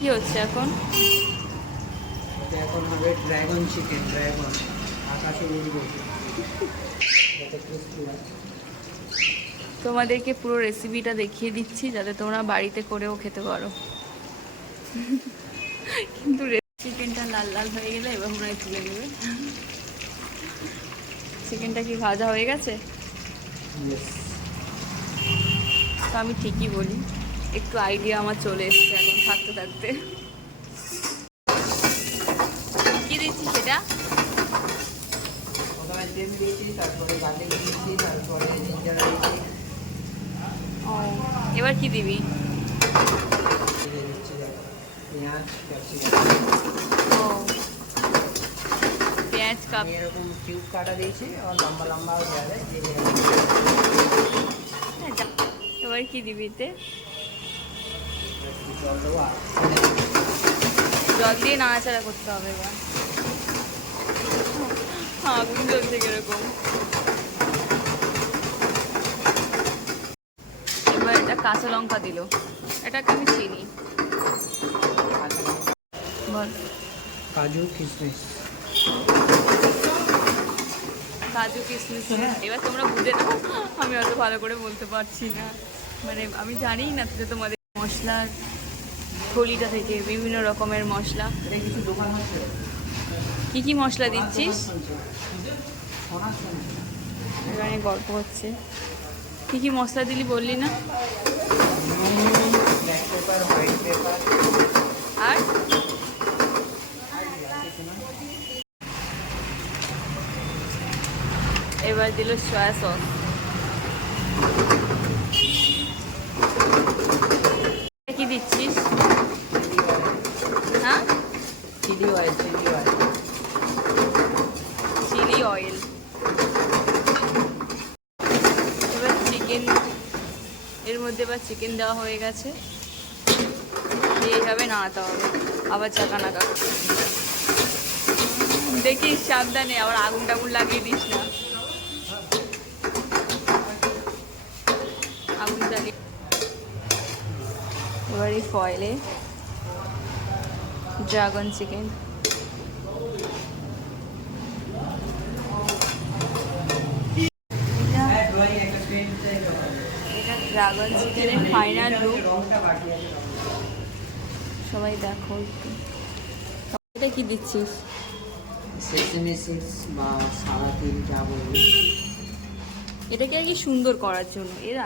কি হচ্ছে এখন? এখন হবে ড্রাগন চিকেন। ড্রাগন আকাশে উড়বে। তোমাদেরকে পুরো রেসিপিটা দেখিয়ে দিচ্ছি যাতে তোমরা বাড়িতে করেও খেতে পারো। কিন্তু চিকেনটা লাল লাল হয়ে গেলে এবার মনে হয় তুলে নেবে। চিকেনটা কি ভাজা হয়ে গেছে? তো আমি ঠিকই বলি, একটু আইডিয়া আমার চলে এসছে এখন থাকতে থাকতে। কি দিচ্ছি সেটা? প্রথমে তেল দিয়েছি, তারপরে গার্লিক দিয়েছি, তারপরে জিঞ্জার দিয়েছি। ও, এবার কি দিবি? দিয়ে দিচ্ছি পেঁয়াজ, ক্যাপসিকাম। ও, পেঁয়াজ কাপ। আমি এরকম কিউব কাটা দিয়েছি, আর লম্বা লম্বাও দেওয়া যায়। এবার কি দিবি এতে? জল দেবো। জল দিয়ে নাড়াচাড়া করতে হবে এবার। আগুন জ্বলছে কিরকম। এবার এটা কাঁচা লঙ্কা দিল, এটাকে আমি চিনি। বল। কাজু কিশমিশ। কাজু কিশমিশ। এবার তোমরা বুঝে নাও, আমি অত ভালো করে বলতে পারছি না, মানে আমি জানি না যে তোমাদের মশলার থলিটা থেকে বিভিন্ন রকমের মশলা। কিছু দোকান আছে। কি কি মশলা দিচ্ছিস? এখানে গল্প হচ্ছে। কি কি মশলা দিলি বললি না? ব্ল্যাক পেপার, হোয়াইট পেপার, আর এবার দিল সয়া সস। কি দিচ্ছিস? হ্যাঁ, চিলি অয়েল। Chilli oil. এবার চিকেন, এর মধ্যে এবার চিকেন দেওয়া হয়ে গেছে, এইভাবে নাড়াতে হবে, আবার চাকা নাকা। দেখিস সাবধানে, আবার আগুন টাগুন লাগিয়ে দিস না। আগুন জ্বালিয়ে এবার এই ফয়েলে ড্রাগন চিকেন। এটা ড্রাগন চিকেনের ফাইনাল লুক। সবাই দেখো একটু। এটা কি দিচ্ছিস? সেসমি সিডস বা সাদা তিল, যা বলবি। এটাকে আর কি সুন্দর করার জন্য এরা